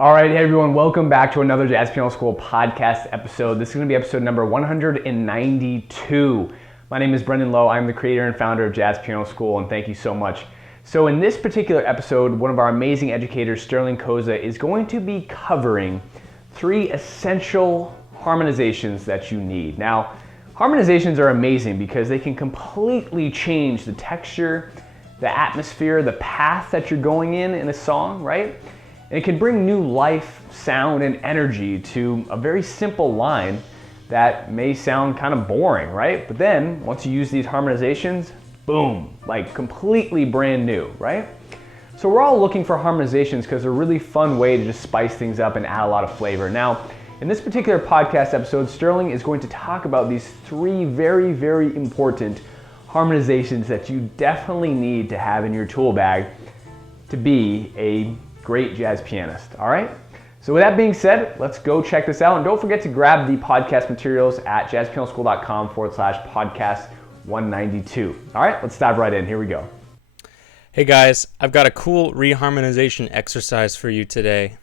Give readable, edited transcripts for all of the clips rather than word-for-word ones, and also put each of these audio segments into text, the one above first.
All right, hey everyone, welcome back to another Jazz Piano School podcast episode. This is going to be episode number 192. My name is Brendan Lowe. I'm the creator and founder of Jazz Piano School, and thank you so much. So in this particular episode, one of our amazing educators, Sterling Koza, is going to be covering 3 essential harmonizations that you need. Now, harmonizations are amazing because they can completely change the texture, the atmosphere, the path that you're going in a song, right? And it can bring new life, sound, and energy to a very simple line that may sound kind of boring, right? But then, once you use these harmonizations, boom, like completely brand new, right? So we're all looking for harmonizations because they're a really fun way to just spice things up and add a lot of flavor. Now, in this particular podcast episode, Sterling is going to talk about these 3 very, very important harmonizations that you definitely need to have in your tool bag to be a great jazz pianist, all right? So with that being said, let's go check this out. And don't forget to grab the podcast materials at jazzpianoschool.com/podcast 192. All right, let's dive right in. Here we go. Hey guys, I've got a cool reharmonization exercise for you today.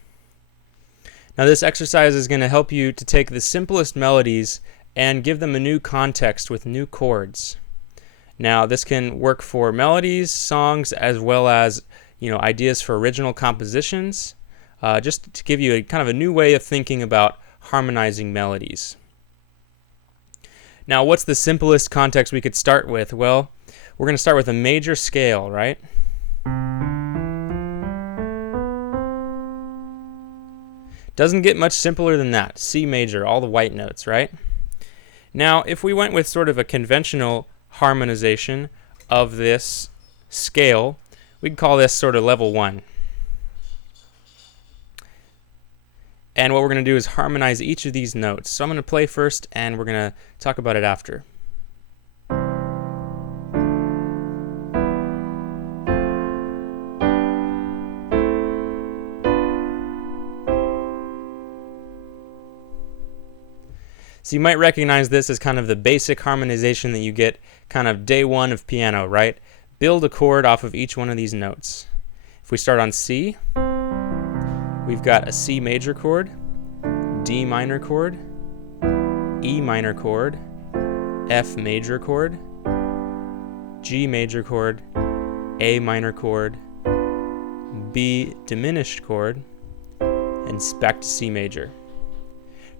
Now this exercise is going to help you to take the simplest melodies and give them a new context with new chords. Now this can work for melodies, songs, as well as ideas for original compositions, just to give you a kind of a new way of thinking about harmonizing melodies. Now, what's the simplest context we could start with? Well, we're going to start with a major scale, right? Doesn't get much simpler than that. C major, all the white notes, right? Now, if we went with sort of a conventional harmonization of this scale, we'd call this sort of level 1. And what we're going to do is harmonize each of these notes. So I'm going to play first, and we're going to talk about it after. So you might recognize this as kind of the basic harmonization that you get kind of day 1 of piano, right? Build a chord off of each one of these notes. If we start on C, we've got a C major chord, D minor chord, E minor chord, F major chord, G major chord, A minor chord, B diminished chord, and back to C major.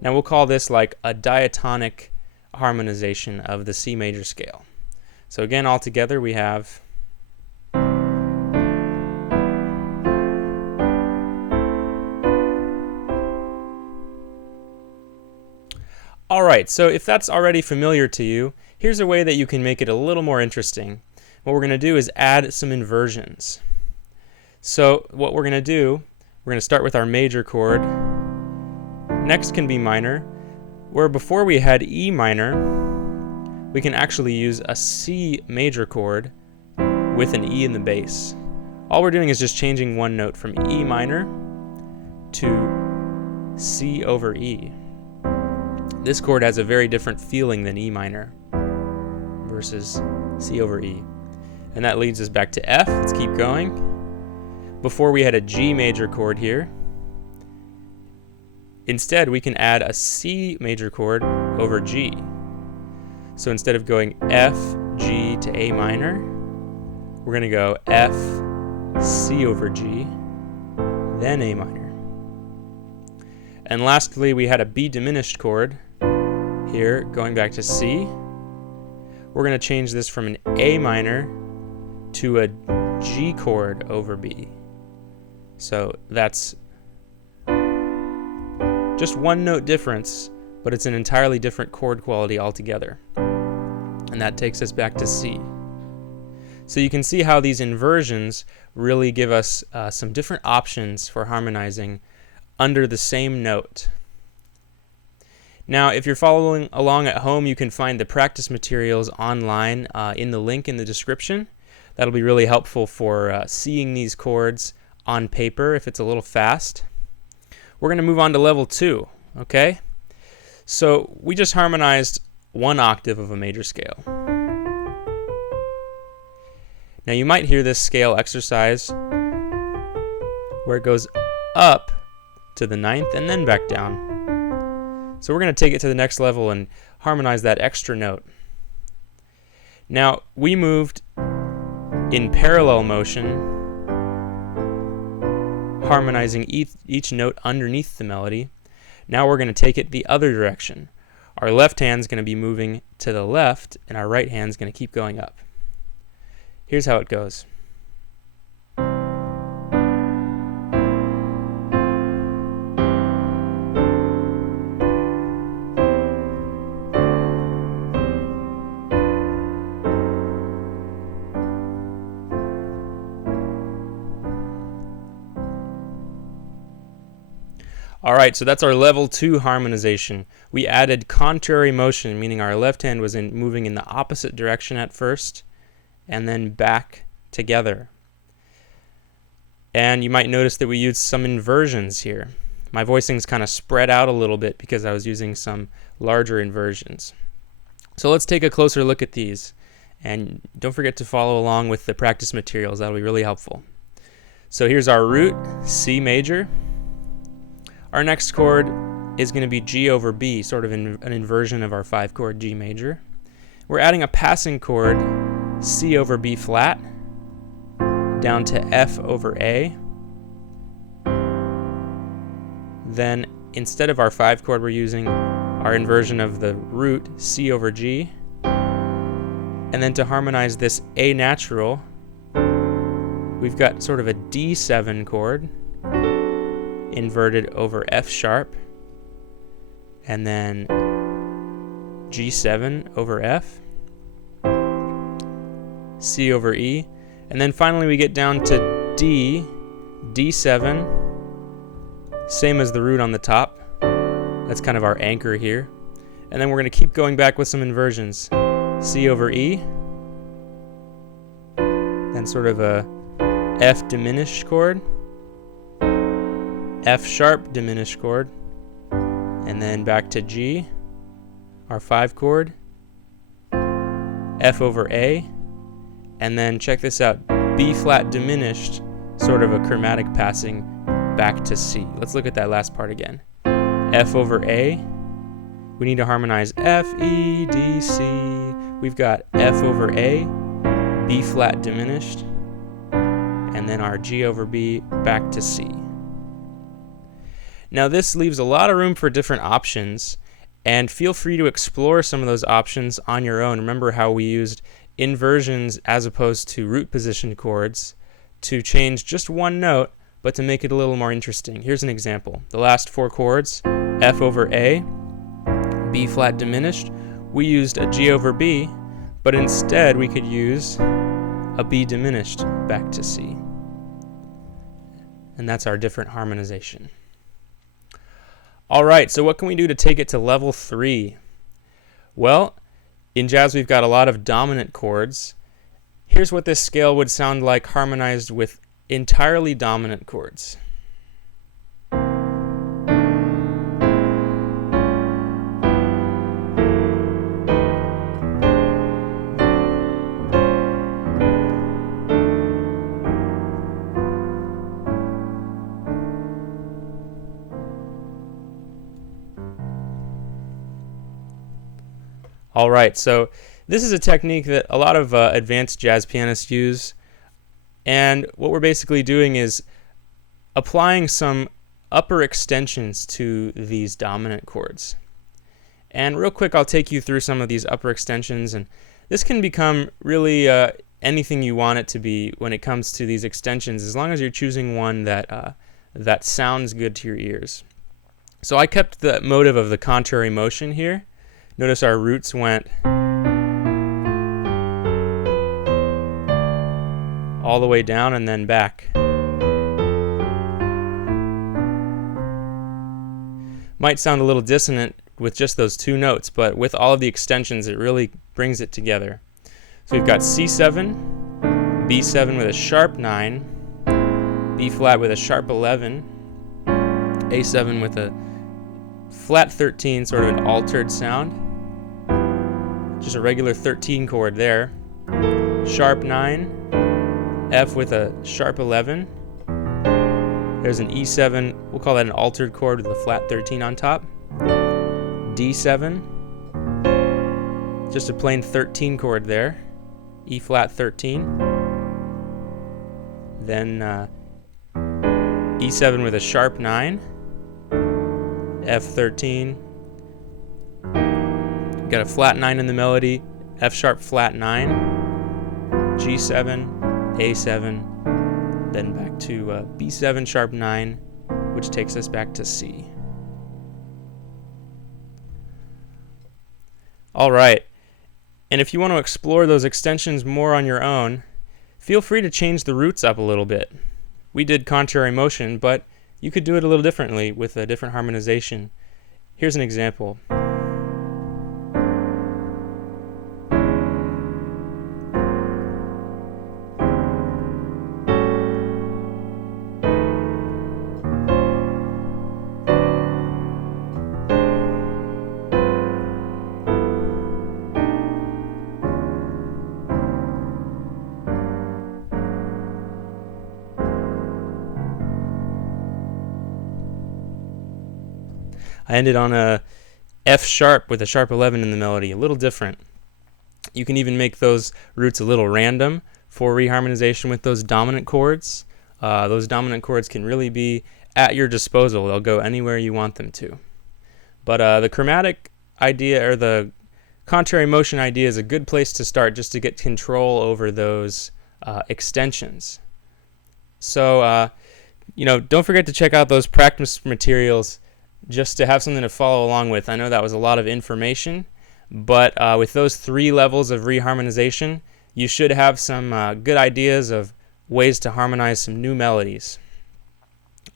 Now we'll call this like a diatonic harmonization of the C major scale. So again, all together we have Alright, so if that's already familiar to you, here's a way that you can make it a little more interesting. What we're going to do is add some inversions. So what we're going to do, we're going to start with our major chord. Next can be minor, where before we had E minor, we can actually use a C major chord with an E in the bass. All we're doing is just changing one note from E minor to C over E. This chord has a very different feeling than E minor versus C over E. And that leads us back to F. Let's keep going. Before we had a G major chord here. Instead, we can add a C major chord over G. So instead of going F, G to A minor, we're going to go F, C over G, then A minor. And lastly, we had a B diminished chord here, going back to C. We're going to change this from an A minor to a G chord over B. So that's just one note difference, but it's an entirely different chord quality altogether. And that takes us back to C. So you can see how these inversions really give us some different options for harmonizing under the same note. Now, if you're following along at home, you can find the practice materials online in the link in the description. That'll be really helpful for seeing these chords on paper if it's a little fast. We're going to move on to level 2, okay? So we just harmonized one octave of a major scale. Now you might hear this scale exercise where it goes up to the 9th, and then back down. So we're going to take it to the next level and harmonize that extra note. Now, we moved in parallel motion, harmonizing each note underneath the melody. Now we're going to take it the other direction. Our left hand's going to be moving to the left, and our right hand's going to keep going up. Here's how it goes. Alright, so that's our level 2 harmonization. We added contrary motion, meaning our left hand was moving in the opposite direction at first, and then back together. And you might notice that we used some inversions here. My voicing's kind of spread out a little bit because I was using some larger inversions. So let's take a closer look at these. And don't forget to follow along with the practice materials. That'll be really helpful. So here's our root, C major. Our next chord is going to be G over B, sort of an inversion of our 5-chord G major. We're adding a passing chord, C over B flat, down to F over A. Then instead of our 5-chord, we're using our inversion of the root, C over G. And then to harmonize this A natural, we've got sort of a D7 chord, inverted over F sharp, and then G7 over F, C over E, and then finally we get down to D, D7, same as the root on the top. That's kind of our anchor here. And then we're going to keep going back with some inversions. C over E, then sort of a F diminished chord, F sharp diminished chord, and then back to G, our 5-chord, F over A, and then check this out, B flat diminished, sort of a chromatic passing back to C. Let's look at that last part again. F over A, we need to harmonize F, E, D, C. We've got F over A, B flat diminished, and then our G over B back to C. Now this leaves a lot of room for different options, and feel free to explore some of those options on your own. Remember how we used inversions as opposed to root position chords to change just one note, but to make it a little more interesting. Here's an example. The last 4 chords, F over A, B flat diminished, we used a G over B, but instead we could use a B diminished back to C. And that's our different harmonization. Alright, so what can we do to take it to level 3? Well, in jazz we've got a lot of dominant chords. Here's what this scale would sound like harmonized with entirely dominant chords. All right, so this is a technique that a lot of advanced jazz pianists use, and what we're basically doing is applying some upper extensions to these dominant chords. And real quick, I'll take you through some of these upper extensions, and this can become really anything you want it to be when it comes to these extensions, as long as you're choosing one that sounds good to your ears. So I kept the motive of the contrary motion here. Notice our roots went all the way down and then back. Might sound a little dissonant with just those 2 notes, but with all of the extensions it really brings it together. So we've got C7, B7 with a sharp 9, B flat with a sharp 11, A7 with a flat 13, sort of an altered sound. Just a regular 13 chord there. Sharp 9, F with a sharp 11, There's an E7, we'll call that an altered chord with a flat 13 on top. D7, just a plain 13 chord there. E flat 13. Then E7 with a sharp 9. F13. Got a flat 9 in the melody. F sharp flat 9. G7, A7. Then back to B7 sharp 9, which takes us back to C. All right, and if you want to explore those extensions more on your own, feel free to change the roots up a little bit. We did contrary motion, but you could do it a little differently with a different harmonization. Here's an example. I ended on a F sharp with a sharp 11 in the melody, a little different. You can even make those roots a little random for reharmonization with those dominant chords. Those dominant chords can really be at your disposal. They'll go anywhere you want them to. But the chromatic idea or the contrary motion idea is a good place to start just to get control over those extensions. So, don't forget to check out those practice materials just to have something to follow along with. I know that was a lot of information, but with those 3 levels of reharmonization, you should have some good ideas of ways to harmonize some new melodies.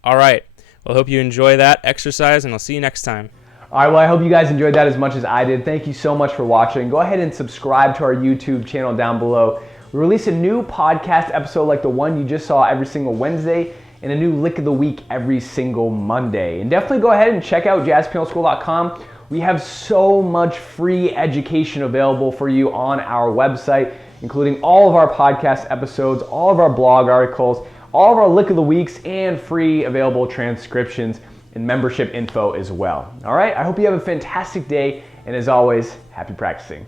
All right, well, I hope you enjoy that exercise, and I'll see you next time. All right, well, I hope you guys enjoyed that as much as I did. Thank you so much for watching. Go ahead and subscribe to our YouTube channel down below. We release a new podcast episode like the one you just saw every single Wednesday, and a new Lick of the Week every single Monday. And definitely go ahead and check out jazzpianoschool.com. We have so much free education available for you on our website, including all of our podcast episodes, all of our blog articles, all of our Lick of the Weeks, and free available transcriptions and membership info as well. All right, I hope you have a fantastic day, and as always, happy practicing.